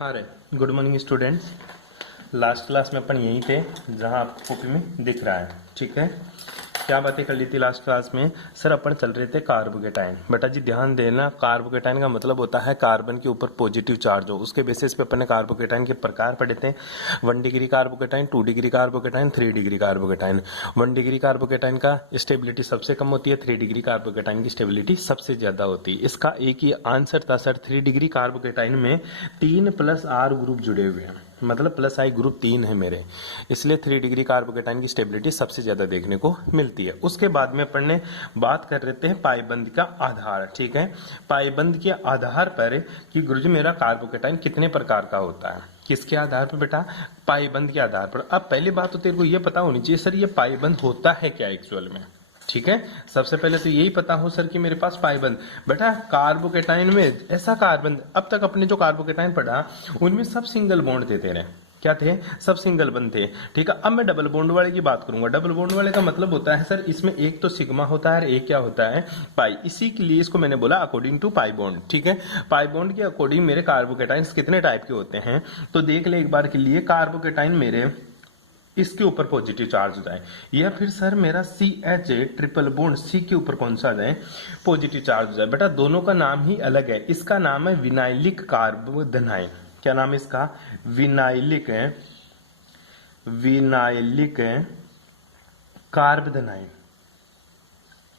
अरे good morning students. Last class में अपन यहीं थे जहां आपको कॉपी में दिख रहा है। ठीक है, क्या बातें कर ली थी लास्ट क्लास में? सर अपन चल रहे थे कार्बोकेटाइन। बेटा जी ध्यान देना, कार्बोकेटाइन का मतलब होता है कार्बन के ऊपर पॉजिटिव चार्ज हो। उसके बेसिस पे अपन ने कार्बोकेटाइन के प्रकार पढ़े थे। 1 degree carbocation, 2 degree carbocation, 3 degree carbocation. 1 degree carbocation का स्टेबिलिटी सबसे कम होती है, 3 डिग्री कार्बोकेटाइन की स्टेबिलिटी सबसे ज्यादा होती है। इसका एक ही आंसर था सर, 3 डिग्री कार्बोकेटाइन में 3+R ग्रुप जुड़े हुए हैं, मतलब प्लस आई ग्रुप 3 है मेरे, इसलिए 3 डिग्री कार्बोकेटाइन की स्टेबिलिटी सबसे ज्यादा देखने को मिलती है। उसके बाद में अपन ने बात कर रहे थे पाइबंद का आधार। ठीक है, पाइबंद के आधार पर कि गुरुजी मेरा कार्बोकेटाइन कितने प्रकार का होता है। किसके आधार पर बेटा? पाइबंद के आधार पर। अब पहली बात तो तेरे को ये पता होनी चाहिए सर ये पाइबंद होता है क्या एक्चुअल में। ठीक है, सबसे पहले तो यही पता हो सर कि मेरे पास पाइबंद, बेटा कार्बोकेटाइन में ऐसा कार्बन, अब तक अपने जो कार्बोकेटाइन पढ़ा उनमें सब सिंगल बॉन्ड थे तेरे, क्या थे? सब सिंगल बंद थे। ठीक है, अब मैं डबल बॉन्ड वाले की बात करूंगा। डबल बॉन्ड वाले का मतलब होता है सर इसमें एक तो सिग्मा होता है और एक क्या होता है? पाई। इसी के लिए इसको मैंने बोला अकॉर्डिंग टू पाई बॉन्ड। ठीक है, पाई बॉन्ड के अकॉर्डिंग मेरे कार्बोकेटाइन्स कितने टाइप के होते हैं तो देख ले एक बार के लिए। कार्बोकेटाइन मेरे इसके ऊपर पॉजिटिव चार्ज हो जाए, या फिर सर मेरा CH ट्रिपल बॉन्ड C के ऊपर कौन सा आ जाए? पॉजिटिव चार्ज हो जाए। बेटा दोनों का नाम ही अलग है, इसका नाम है विनाइलिक कार्बोधनाइन। क्या नाम है इसका? विनाइलिक है, विनाइलिक कार्बोधनाइन।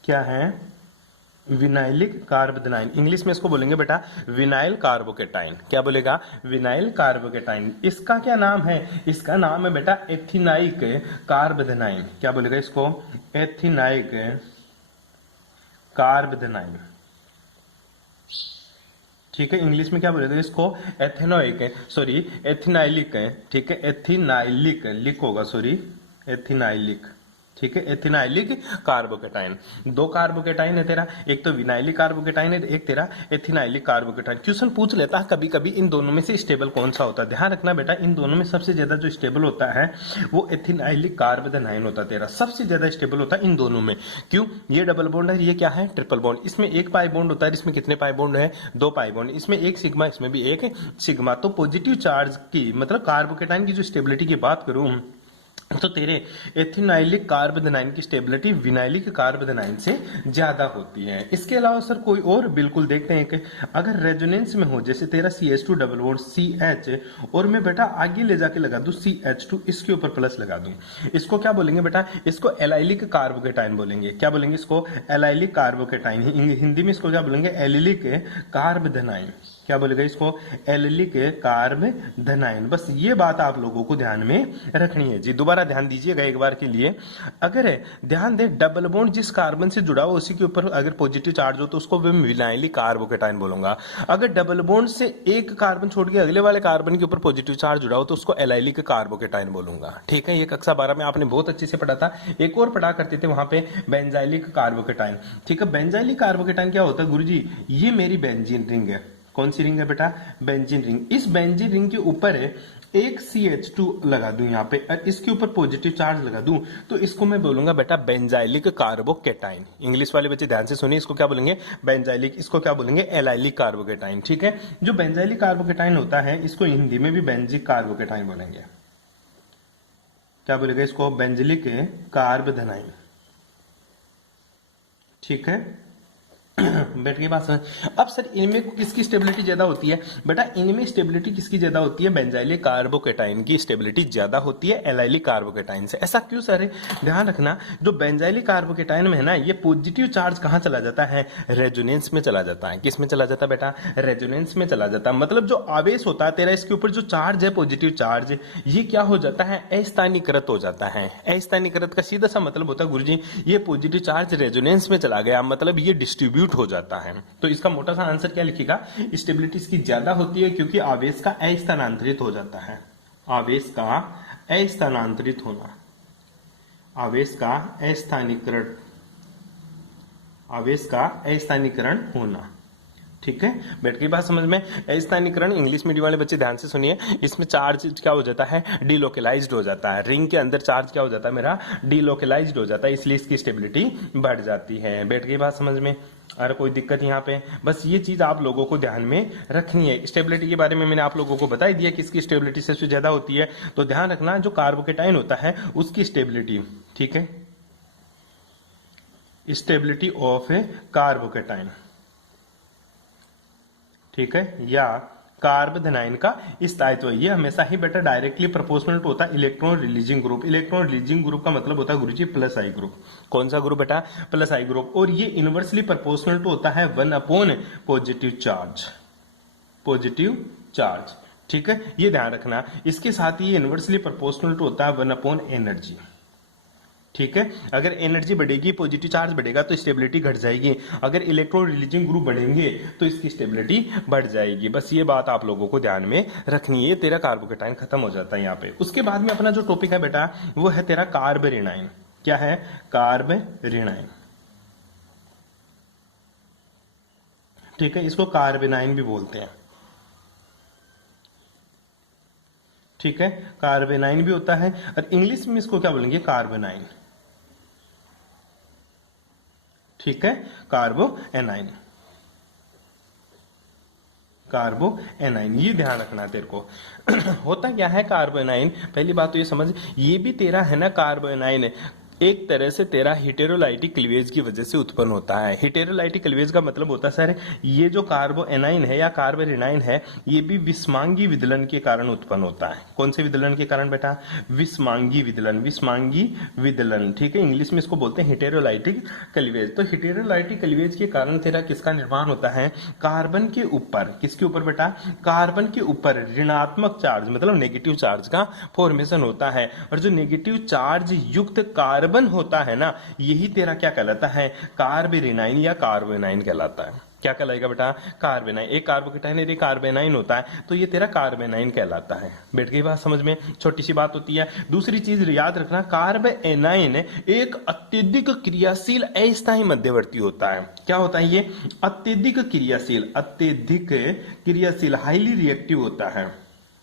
क्या है? विनाइलिक कार्बोधनाइन। इंग्लिश में इसको बोलेंगे बेटा विनाइल कार्बोकेटाइन। क्या बोलेगा? Vinyl carbocation. इसका क्या नाम है? इसका नाम है बेटा एथिनाइक कार्बोधनाइन। क्या बोलेगा इसको? एथिनाइक कार्बोधनाइन। ठीक है, इंग्लिश में क्या बोलेगा इसको? एथेनोइक, सॉरी एथिनाइलिक है। ठीक है, एथिनाइलिक लिक होगा, सॉरी एथिनाइलिक। ठीक है, एथिनाइलिक कार्बोकेटाइन। दो कार्बोकेटाइन है तेरा, एक तो विनाइलिक कार्बोकेटाइन है, एक तेरा एथिनाइलिक कार्बोकेटाइन। क्वेश्चन पूछ लेता है कभी कभी इन दोनों में से स्टेबल कौन सा होता है। ध्यान रखना बेटा इन दोनों में सबसे ज्यादा जो स्टेबल होता है वो एथिनाइलिक कार्बोधनाइन होता है तेरा, सबसे ज्यादा स्टेबल होता है इन दोनों में। क्यों? ये डबल बॉन्ड है, ये क्या है? Triple bond. इसमें एक पाई बॉन्ड होता है, इसमें कितने पाई बॉन्ड है? 2 पाई बॉन्ड। इसमें एक सिग्मा, इसमें भी एक सिग्मा। तो पॉजिटिव चार्ज की मतलब कार्बोकेटाइन की जो स्टेबिलिटी की बात करूं तो तेरे एथिनाइलिक कार्बोधनाइन की स्टेबिलिटी विनाइलिक कार्बोधनाइन से ज्यादा होती है। इसके अलावा सर कोई और? बिल्कुल देखते हैं कि अगर रेजोनेंस में हो, जैसे तेरा CH2 डबल बॉन्ड CH और मैं बेटा आगे ले जाके लगा दूं CH2, इसके ऊपर प्लस लगा दूं, इसको क्या बोलेंगे बेटा? इसको एलाइलिक कार्बोकेटाइन बोलेंगे। क्या बोलेंगे इसको? Allylic carbocation. हिंदी में इसको क्या बोलेंगे? एलिलिक कार्बोधनाइन। क्या बोलेगा इसको? एलिलिक कार्बोधनाइन। बस ये बात आप लोगों को ध्यान में रखनी है जी। दोबारा ध्यान दीजिएगा एक बार के लिए। अगर ध्यान दे डबल बॉन्ड जिस कार्बन से जुड़ा हो उसी के ऊपर अगर पॉजिटिव चार्ज हो तो उसको मैं विनाइलिक कार्बोकेटाइन बोलूंगा। अगर डबल बॉन्ड से एक कार्बन छोड़ के अगले वाले कार्बन के ऊपर पॉजिटिव चार्ज जुड़ा हो तो उसको एलाइलिक कार्बोकेटाइन बोलूंगा। ठीक है, ये कक्षा 12 में आपने बहुत अच्छे से पढ़ा था। एक और पढ़ा करते थे वहां पे बेंजाइलिक कार्बोकेटाइन। ठीक है, बेंजाइलिक कार्बोकेटाइन क्या होता है गुरुजी? ये मेरी बेंजीन रिंग है। कौन सी रिंग है बेटा? Benzene ring. इस बेंजीन रिंग के ऊपर एक CH2 लगा दूं यहाँ पे और इसके ऊपर पॉजिटिव चार्ज लगा दूं तो इसको मैं बोलूंगा बेटा बेंजाइलिक कार्बोकेटाइन। इंग्लिश वाले बच्चे ध्यान से सुनिए, इसको क्या बोलेंगे? बेंजाइलिक। इसको क्या बोलेंगे? Allylic carbocation. ठीक है, जो बेंजाइलिक कार्बोकेटाइन होता है इसको हिंदी में भी बेंजिक कार्बोकेटाइन बोलेंगे। क्या बोलेगा इसको? बेंजिलिक कार्बोधनाइन। ठीक है, बेट की बात समझ। अब सर इनमें किसकी स्टेबिलिटी ज्यादा होती है? बेटा इनमें स्टेबिलिटी किसकी ज्यादा होती है? बेंजाइलिक कार्बोकेटाइन की स्टेबिलिटी ज्यादा होती है एलाइलिक कार्बोकेटाइन से। ऐसा क्यों सर? ध्यान रखना, जो बेंजाइलिक कार्बोकेटाइन में है ना, ये पॉजिटिव चार्ज कहां चला जाता है? रेजोनेंस में चला जाता है। किस में चला जाता है बेटा? रेजोनेंस में चला जाता है। मतलब जो आवेश होता है तेरा इसके ऊपर जो चार्ज है पॉजिटिव चार्ज, ये क्या हो जाता है? अस्थानीकृत हो जाता है। अस्थानीकृत का सीधा सा मतलब होता है गुरुजी ये पॉजिटिव चार्ज रेजोनेंस में चला गया, मतलब ये डिस्ट्रीब्यूट हो जाता है। तो इसका मोटा सा आंसर क्या लिखेगा? स्टेबिलिटी इसकी ज्यादा होती है क्योंकि आवेश का अस्थानांतरित हो जाता है। आवेश का अस्थानांतरित होना, आवेश का अस्थानीकरण, आवेश का अस्थानीकरण होना। ठीक है, बैठ गई बात समझ में। स्थानीयकरण इंग्लिश मीडियम वाले बच्चे ध्यान से सुनिए, इसमें चार्ज क्या हो जाता है, डिलोकलाइज्ड हो जाता है। रिंग के अंदर चार्ज क्या हो जाता है मेरा, डिलोकलाइज्ड हो जाता है, इसलिए इसकी स्टेबिलिटी बढ़ जाती है। बैठ गई बात समझ में। अरे कोई दिक्कत यहाँ पे, बस ये चीज आप लोगों को ध्यान में रखनी है। स्टेबिलिटी के बारे में मैंने आप लोगों को बता ही दिया कि इसकी स्टेबिलिटी सबसे ज्यादा होती है, तो ध्यान रखना जो कार्बोकेटाइन होता है उसकी स्टेबिलिटी, ठीक है, स्टेबिलिटी ऑफ ए कार्बोकेटाइन, ठीक है, या कार्बोधनाइन का स्थायित्व ये हमेशा ही बेटा डायरेक्टली प्रोपोर्शनल टू होता है electron releasing group. Electron releasing group का मतलब होता है गुरुजी प्लस आई ग्रुप। कौन सा ग्रुप बेटा, प्लस आई ग्रुप। और ये इनवर्सली प्रोपोर्शनल टू होता है 1 upon positive charge, positive charge, ठीक है, ये ध्यान रखना। इसके साथ ही ये इनवर्सली प्रोपोर्शनल टू होता है 1 अपॉन एनर्जी, ठीक है। अगर एनर्जी बढ़ेगी, पॉजिटिव चार्ज बढ़ेगा तो स्टेबिलिटी घट जाएगी, अगर इलेक्ट्रॉन रिलीजिंग ग्रुप बढ़ेंगे तो इसकी स्टेबिलिटी बढ़ जाएगी। बस ये बात आप लोगों को ध्यान में रखनी है। तेरा कार्बोकेटाइन खत्म हो जाता है यहाँ पे। उसके बाद में अपना जो टॉपिक है बेटा वो है तेरा कार्बोरेनाइन। क्या है, कार्बोरेनाइन, ठीक है, इसको कार्बेनाइन भी बोलते हैं, ठीक है, कार्बेनाइन भी होता है। और इंग्लिश में इसको क्या बोलेंगे, कार्बोनाइन, ठीक है, कार्बोएनाइन, कार्बोएनाइन, ये ध्यान रखना तेरे को। होता क्या है कार्बोएनाइन, पहली बात तो ये समझ, ये भी तेरा है ना कार्बोएनाइन एक तरह से तेरा हेटेरोलाइटिक क्लीवेज की वजह से उत्पन्न होता है। हेटेरोलाइटिक क्लीवेज का मतलब होता है सर ये जो कार्बोएनाइन है या कार्बोरेनाइन है ये भी विषमांगी विदलन के कारण उत्पन्न होता है। कौन से विदलन के कारण बेटा, विषमांगी विदलन, विषमांगी विदलन, ठीक है, इंग्लिश में इसको बोलते हैं हेटेरोलाइटिक क्लीवेज। तो हेटेरोलाइटिक क्लीवेज के कारण तेरा किसका निर्माण होता है, कार्बन के ऊपर, किसके ऊपर बेटा, कार्बन के ऊपर ऋणात्मक चार्ज मतलब नेगेटिव चार्ज का फॉर्मेशन होता है। और जो नेगेटिव चार्ज युक्त कार्बन होता है ना, यही तेरा क्या कहलाता है, कार्बोरेनाइन या कार्बोएनाइन कहलाता है। क्या कहलाएगा बेटा, कार्बोनाइन। एक कार्बोकेटाइन एक कार्बोनाइन होता है तो ये तेरा कार्बोनाइन कहलाता है। बैठ गई बात समझ में, छोटी सी बात होती है। दूसरी चीज याद रखना, कार्बोएनाइन एक अत्यधिक क्रियाशील अस्थायी मध्यवर्ती होता है। क्या होता है ये, अत्यधिक क्रियाशील, अत्यधिक क्रियाशील, हाईली रिएक्टिव होता है,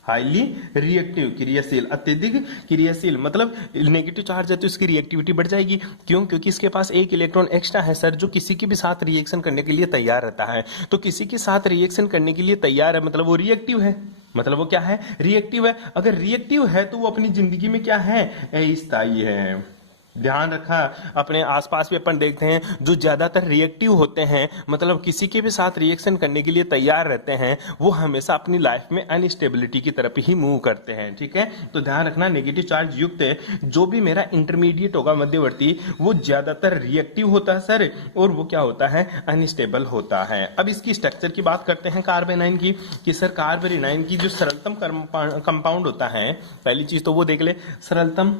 हाईली रिएक्टिव, क्रियाशील, अत्यधिक क्रियाशील मतलब नेगेटिव चार्ज है तो इसकी रिएक्टिविटी बढ़ जाएगी। क्यों, क्योंकि इसके पास एक इलेक्ट्रॉन एक्स्ट्रा है सर जो किसी के भी साथ रिएक्शन करने के लिए तैयार रहता है। तो किसी के साथ रिएक्शन करने के लिए तैयार है मतलब वो रिएक्टिव है, मतलब वो क्या है, रिएक्टिव है। अगर रिएक्टिव है तो वो अपनी जिंदगी में क्या है, अस्थायी है। ध्यान रखा, अपने आसपास भी अपन देखते हैं जो ज्यादातर रिएक्टिव होते हैं मतलब किसी के भी साथ रिएक्शन करने के लिए तैयार रहते हैं वो हमेशा अपनी लाइफ में अनस्टेबिलिटी की तरफ ही मूव करते हैं, ठीक है। तो ध्यान रखना, नेगेटिव चार्ज युक्त जो भी मेरा इंटरमीडिएट होगा मध्यवर्ती वो ज्यादातर रिएक्टिव होता है सर, और वो क्या होता है, अनस्टेबल होता है। अब इसकी स्ट्रक्चर की बात करते हैं कार्बोनाइन की, कि सर कार्बोनाइन की जो सरलतम कंपाउंड होता है, पहली चीज तो वो देख ले, सरलतम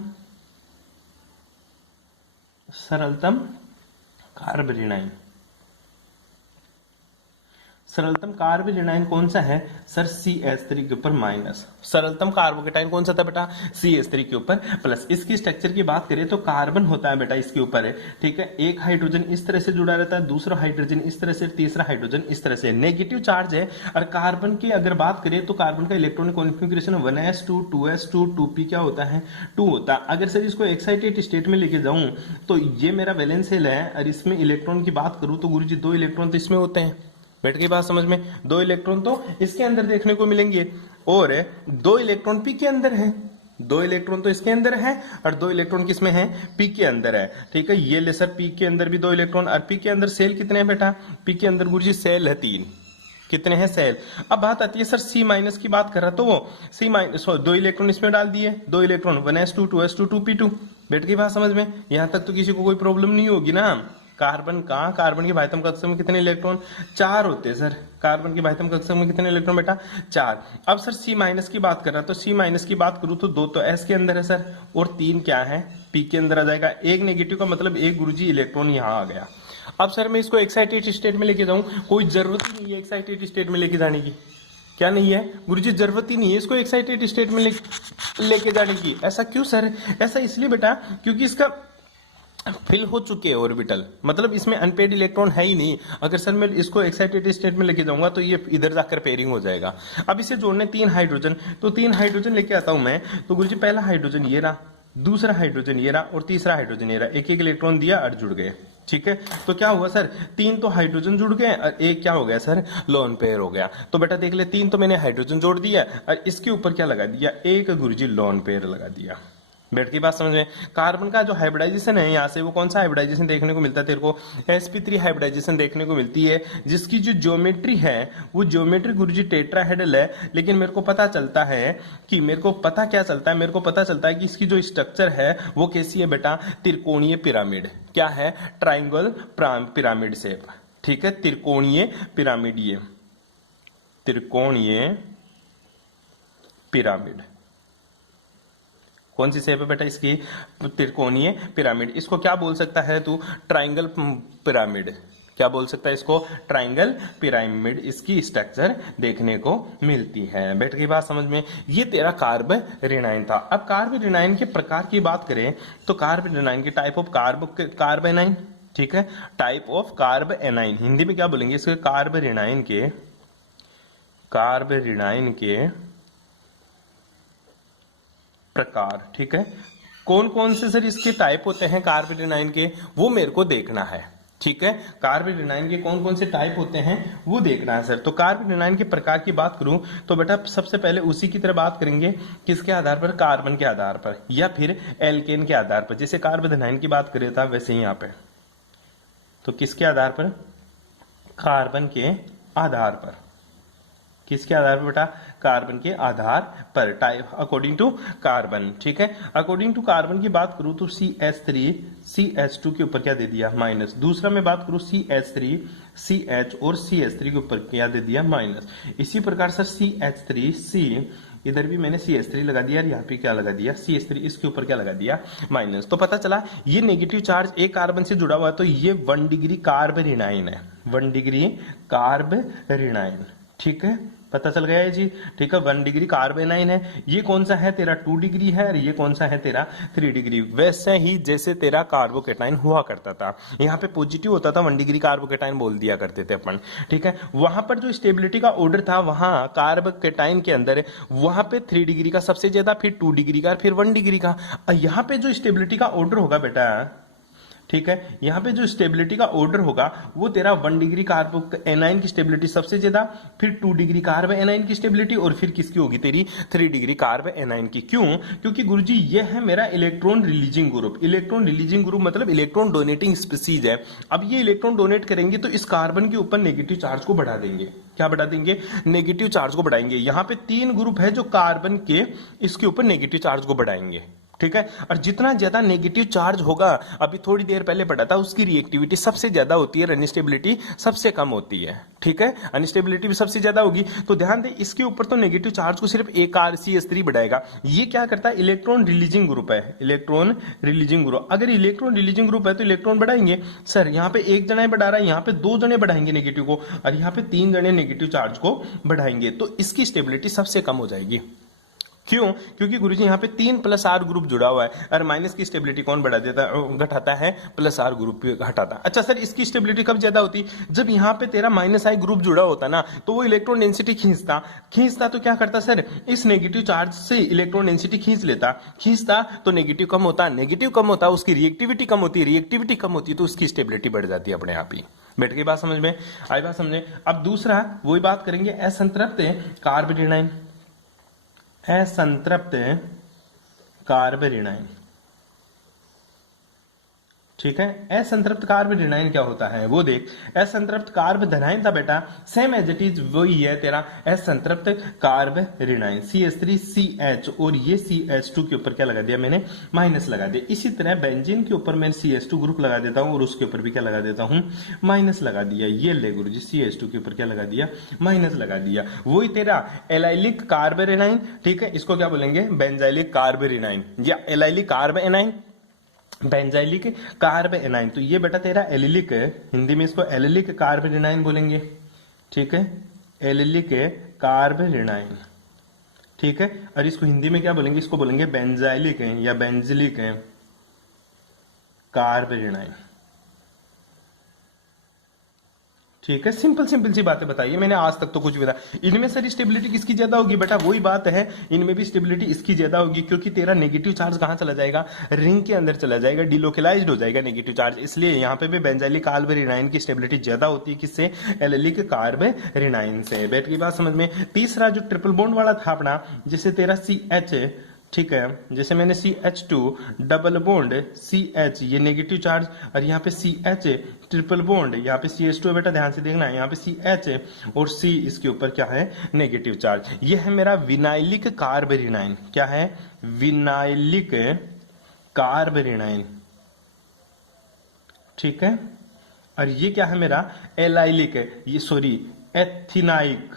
कार्बोरेनाइन, सरलतम कार्बोरेनाइन कौन सा है सर, CH3 के ऊपर माइनस। सरलतम कार्बोकेटाइन कौन सा था बेटा, CH3 के ऊपर प्लस। इसकी स्ट्रक्चर की बात करें तो कार्बन होता है बेटा इसके ऊपर है, ठीक है, एक हाइड्रोजन इस तरह से जुड़ा रहता है, दूसरा हाइड्रोजन इस तरह से, तीसरा हाइड्रोजन इस तरह से, नेगेटिव चार्ज है। और कार्बन की अगर बात करें तो कार्बन का electronic configuration 1s2 2s2 2p क्या होता है, 2 होता है। अगर सर इसको एक्साइटेड स्टेट में लेके जाऊं तो ये मेरा वैलेंस शेल है और इसमें इलेक्ट्रॉन की बात करूं तो गुरुजी 2 इलेक्ट्रॉन तो इसमें होते हैं। बैठ गई बात समझ में, 2 इलेक्ट्रॉन तो इसके अंदर देखने को मिलेंगे और 2 इलेक्ट्रॉन पी के अंदर है, 2 इलेक्ट्रॉन तो इसके अंदर है और 2 इलेक्ट्रॉन किसमें है, पी के अंदर है, ठीक है। ये ले सर पी के अंदर भी 2 इलेक्ट्रॉन, और पी के अंदर सेल कितने हैं बेटा, पी के अंदर गुरुजी सेल है 3, कितने हैं सेल। अब बात आती है सर C माइनस की बात कर रहा तो वो C माइनस 2 इलेक्ट्रॉन इसमें डाल दिए, 2 इलेक्ट्रॉन 1s2 2s2 2p2। बैठ गई बात समझ में, यहां तक तो किसी को कोई प्रॉब्लम नहीं होगी ना। कार्बन का, कार्बन के भाइतम कक्षक में कितने इलेक्ट्रॉन, 4 होते हैं सर। कार्बन के भाइतम कक्षक में कितने इलेक्ट्रॉन बेटा, 4। अब सर C माइनस की बात कर रहा तो C माइनस की बात करूं तो 2 तो S के अंदर है सर और 3 क्या है, P के अंदर आ जाएगा। एक नेगेटिव का मतलब एक गुरुजी इलेक्ट्रॉन यहाँ आ गया। अब सर मैं इसको एक्साइटेड स्टेट में लेके जाऊं, कोई जरूरत ही नहीं है एक्साइटेड स्टेट में लेके जाने की, क्या नहीं है गुरुजी, जरूरत ही नहीं है इसको एक्साइटेड स्टेट में लेके जाने की। ऐसा क्यों सर, ऐसा इसलिए बेटा क्योंकि इसका फिल हो चुके हैं ऑर्बिटल, मतलब इसमें अनपेड इलेक्ट्रॉन है ही नहीं। अगर सर मैं इसको एक्साइटेड स्टेट में लेके जाऊंगा तो ये इधर जाकर पेयरिंग हो जाएगा। अब इसे जोड़ने 3 हाइड्रोजन, तो 3 हाइड्रोजन लेके आता हूं मैं। तो गुरुजी पहला हाइड्रोजन ये रहा, दूसरा हाइड्रोजन ये रहा और तीसरा हाइड्रोजन ये रहा। एक एक इलेक्ट्रॉन दिया और जुड़ गए। ठीक है, तो क्या हुआ सर, 3 तो हाइड्रोजन जुड़ गए और एक क्या हो गया सर, लोन पेयर हो गया। तो बेटा देख ले, 3 तो मैंने हाइड्रोजन जोड़ दिया और इसके ऊपर क्या लगा दिया, एक गुरुजी लोन पेयर लगा दिया। बैठ की बात समझ में। कार्बन का जो हाइब्रिडाइजेशन है यहाँ से, वो कौन सा हाइब्रिडाइजेशन देखने को मिलता है तेरे को, sp3 हाइब्रिडाइजेशन देखने को मिलती है, जिसकी जो ज्योमेट्री है वो ज्योमेट्री गुरुजी टेट्राहेड्रल है। लेकिन मेरे को पता चलता है कि मेरे को पता चलता है कि इसकी जो स्ट्रक्चर है वो कैसी है बेटा, त्रिकोणीय पिरामिड। क्या है, ट्राइंगल पिरामिड शेप। ठीक है, त्रिकोणीय पिरामिड, ये त्रिकोणीय पिरामिड कौन सी शेप है बेटा इसकी, त्रिकोणीय पिरामिड। इसको क्या बोल सकता है तू, ट्राइंगल पिरामिड। क्या बोल सकता है इसको, ट्राइंगल पिरामिड। इसकी स्ट्रक्चर देखने को मिलती है। बैठ गई बात समझ में। ये तेरा कार्बोरेनाइन था। अब कार्बोरेनाइन के प्रकार की बात करें तो कार्बोरेनाइन के टाइप ऑफ कार्बोनाइन, ठीक है, टाइप ऑफ कार्बोनाइन, हिंदी में क्या बोलेंगे इसके, कार्बोरेनाइन के प्रकार। ठीक है, कौन कौन से सर इसके टाइप होते हैं कार्बोरेनाइन के, वो मेरे को देखना है। ठीक है, कार्बोरेनाइन के कौन कौन से टाइप होते हैं वो देखना है सर। तो कार्बोरेनाइन के प्रकार की बात करूं तो बेटा सबसे पहले उसी की तरह बात करेंगे, किसके आधार पर, कार्बन के आधार पर या फिर एल्केन के आधार पर। जैसे कार्बोरेनाइन की बात करें था वैसे ही यहां पे, तो किसके आधार पर, कार्बन के आधार पर। किसके आधार पर बेटा, कार्बन के आधार पर, टाइप अकॉर्डिंग टू कार्बन। ठीक है, अकॉर्डिंग टू कार्बन की बात करूं तो CH3 CH2 के ऊपर क्या दे दिया, माइनस। दूसरा मैं बात करूं CH3 CH और CH3 के ऊपर क्या दे दिया, माइनस। इसी प्रकार सर CH3 C, इधर भी मैंने CH3 लगा दिया और यहाँ पे क्या लगा दिया, CH3, इसके ऊपर क्या लगा दिया, माइनस। तो पता चला ये नेगेटिव चार्ज एक कार्बन से जुड़ा हुआ है, तो ये 1 डिग्री कार्बोरेनाइन है, 1 डिग्री कार्बोरेनाइन। ठीक है, पता चल गया है जी। ठीक है, 1 डिग्री कार्बोनाइन है। ये कौन सा है तेरा, 2 डिग्री है, और ये कौन सा है तेरा, 3 डिग्री। वैसे ही जैसे तेरा कार्बोकेटाइन हुआ करता था, यहाँ पे पॉजिटिव होता था 1 डिग्री कार्बोकेटाइन बोल दिया करते थे अपन। ठीक है, वहां पर जो स्टेबिलिटी का ऑर्डर था, वहां कार्बोकेटाइन के अंदर वहां पे 3 डिग्री का सबसे ज्यादा, फिर 2 डिग्री का, फिर 1 डिग्री का। यहाँ पे जो स्टेबिलिटी का ऑर्डर होगा बेटा, ठीक है, यहां पे जो स्टेबिलिटी का ऑर्डर होगा वो तेरा 1 डिग्री कार्बोनाइन की स्टेबिलिटी सबसे ज्यादा, फिर 2 डिग्री कार्बोनाइन की स्टेबिलिटी, और फिर किसकी होगी तेरी, 3 डिग्री कार्बोनाइन की। क्यों, क्योंकि गुरुजी ये है मेरा electron releasing group. Electron releasing group मतलब इलेक्ट्रॉन डोनेटिंग स्पीसीज है। अब ये इलेक्ट्रॉन डोनेट करेंगे तो इस कार्बन के ऊपर नेगेटिव चार्ज को बढ़ा देंगे। क्या बढ़ा देंगे, नेगेटिव चार्ज को बढ़ाएंगे। यहां पे 3 ग्रुप है जो कार्बन के इसके ऊपर नेगेटिव चार्ज को बढ़ाएंगे। ठीक है, और जितना ज्यादा नेगेटिव चार्ज होगा, अभी थोड़ी देर पहले पढ़ा था, उसकी रिएक्टिविटी सबसे ज्यादा होती है, अनस्टेबिलिटी सबसे कम होती है। ठीक है, अनस्टेबिलिटी भी सबसे ज्यादा होगी। तो ध्यान दे, इसके ऊपर तो नेगेटिव चार्ज को सिर्फ एक CH3 बढ़ाएगा। ये क्या करता है, इलेक्ट्रॉन रिलीजिंग ग्रुप है, इलेक्ट्रॉन रिलीजिंग ग्रुप। अगर इलेक्ट्रॉन रिलीजिंग ग्रुप है तो इलेक्ट्रॉन बढ़ाएंगे। सर यहाँ पे एक जना बढ़ा रहा है, यहाँ पे 2 जने बढ़ाएंगे नेगेटिव को, और यहाँ पे 3 जने नेगेटिव चार्ज को बढ़ाएंगे, तो इसकी स्टेबिलिटी सबसे कम हो जाएगी। क्यों, क्योंकि गुरुजी यहाँ पे 3+R ग्रुप जुड़ा हुआ है, और माइनस की स्टेबिलिटी कौन बढ़ा देता है, घटाता है, +R ग्रुप घटाता है। अच्छा सर, इसकी स्टेबिलिटी कब ज्यादा होती, जब यहाँ पे तेरा -I ग्रुप जुड़ा होता ना, तो वो इलेक्ट्रॉन डेंसिटी खींचता तो क्या करता सर, इस नेगेटिव चार्ज से इलेक्ट्रॉन डेंसिटी खींचता तो नेगेटिव कम होता, उसकी रिएक्टिविटी कम होती तो उसकी स्टेबिलिटी बढ़ जाती है अपने आप ही। बैठ गई बात समझ में, आई बात समझे। अब दूसरा वही बात करेंगे, असंतृप्त कार्बोरेनाइन, असंतृप्त कार्बोरेनाइन। ठीक है, असंतृप्त कार्बोरेनाइन क्या होता है वो देख। असंतृप्त कार्बोरेनाइन था बेटा, सेम एज इट इज वही है तेरा असंतृप्त कार्बोरेनाइन, CH3 CH, और ये CH2 के ऊपर क्या लगा दिया मैंने, माइनस लगा दिया। इसी तरह बेंजीन के ऊपर मैं CH2 ग्रुप लगा देता हूं, और उसके ऊपर भी क्या लगा देता हूं, माइनस लगा दिया। ये ले गुरुजी, CH2 के ऊपर क्या लगा दिया, माइनस लगा दिया। वही तेरा एलाइलिक कार्बोरेनाइन, ठीक है, इसको क्या बोलेंगे, बेंजाइलिक कार्बोरेनाइन या एलाइलिक कार्बोनाइन, बेंजाइलिक कार्बोनाइन। तो ये बेटा तेरा एलिलिक है, हिंदी में इसको एलिलिक कार्बोनाइन बोलेंगे। ठीक है, एलिलिक कार्बोनाइन। ठीक है, और इसको हिंदी में क्या बोलेंगे, इसको बोलेंगे बेंजाइलिक है या बेंजिलिक है, कार्ब ऋणाइन। ठीक है, सिंपल सिंपल सी बातें बताइए, मैंने आज तक तो कुछ भी बताया। इनमें सर स्टेबिलिटी किसकी ज्यादा होगी बेटा, वही बात है, इनमें भी स्टेबिलिटी इसकी ज्यादा होगी, क्योंकि तेरा नेगेटिव चार्ज कहां चला जाएगा, रिंग के अंदर चला जाएगा, डिलोकलाइज्ड हो जाएगा नेगेटिव चार्ज, इसलिए यहाँ पे भी बेंजाइलिक कार्ब ऋणाइन की स्टेबिलिटी ज्यादा होती है किससे, एलिलिक कार्ब ऋणाइन से। बैठ की बात समझ में। तीसरा जो ट्रिपल बॉन्ड वाला था अपना, जैसे तेरा CH, ठीक है, जैसे मैंने CH2 डबल बॉन्ड CH, ये नेगेटिव चार्ज, और यहाँ पे CH ट्रिपल बॉन्ड, यहाँ पे CH2 है बेटा, ध्यान से देखना है, यहाँ पे CH और C इसके ऊपर क्या है, नेगेटिव चार्ज। ये है मेरा विनाइलिक कार्ब ऋणाइन। क्या है, विनाइलिक कार्ब ऋणाइन। ठीक है, और ये क्या है मेरा, एलाइलिक, ये सॉरी एथिनाइक,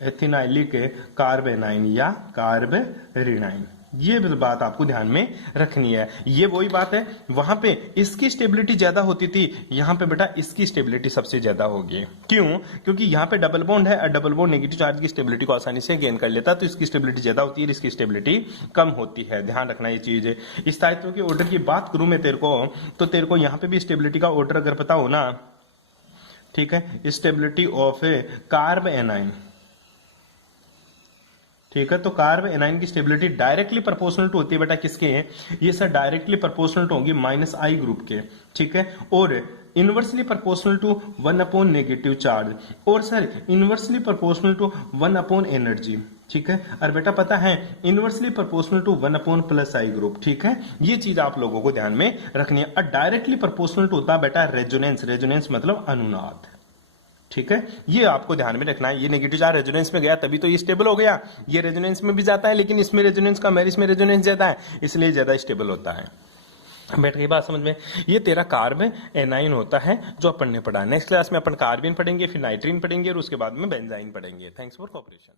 एथिनाइलिक कार्ब एनाइन या कार्ब ऋणाइन। ये बात आपको ध्यान में रखनी है। ये वही बात है, वहां पे इसकी स्टेबिलिटी ज्यादा होती थी, यहां पे बेटा इसकी स्टेबिलिटी सबसे ज्यादा होगी। क्यों, क्योंकि यहां पे डबल बॉन्ड है, और डबल बॉन्ड नेगेटिव चार्ज की स्टेबिलिटी को आसानी से गेन कर लेता, तो इसकी स्टेबिलिटी ज्यादा होती है, इसकी स्टेबिलिटी कम होती है। ध्यान रखना ये चीज। स्थायित्व के ऑर्डर की बात करूं मैं तेरे को, तो तेरे को यहां पे भी स्टेबिलिटी का ऑर्डर अगर पता हो ना, ठीक है, स्टेबिलिटी ऑफ कार्ब एनाइन, ठीक है, तो कार्ब एनाइन की स्टेबिलिटी डायरेक्टली प्रोपोर्शनल टू होती है बेटा किसके, ये सर डायरेक्टली प्रोपोर्शनल टू होगी -I ग्रुप के। ठीक है, और inversely proportional to 1 upon negative charge, और sir inversely proportional to 1 upon energy. ठीक है, और बेटा पता है inversely proportional to 1 upon +I group. ठीक है, ये चीज आप लोगों को ध्यान में रखनी है। और डायरेक्टली प्रोपोर्शनल टू होता है बेटा रेजोनेंस, रेजोनेंस मतलब अनुनाद। ठीक है, ये आपको ध्यान में रखना है। ये नेगेटिव चार्ज रेजोनेंस में गया तभी तो ये स्टेबल हो गया, ये रेजोनेंस में भी जाता है, लेकिन इसमें रेजोनेंस कम है, इसमें रेजोनेंस ज्यादा है, इसलिए ज्यादा स्टेबल होता है। बैठ गई बात समझ में। ये तेरा कार्ब एनाइन होता है जो अपन ने पढ़ा। नेक्स्ट क्लास में अपन कार्बिन पढ़ेंगे, फिर नाइट्रीन पढ़ेंगे, और उसके बाद में बेंजाइन पढ़ेंगे। Thanks for cooperation.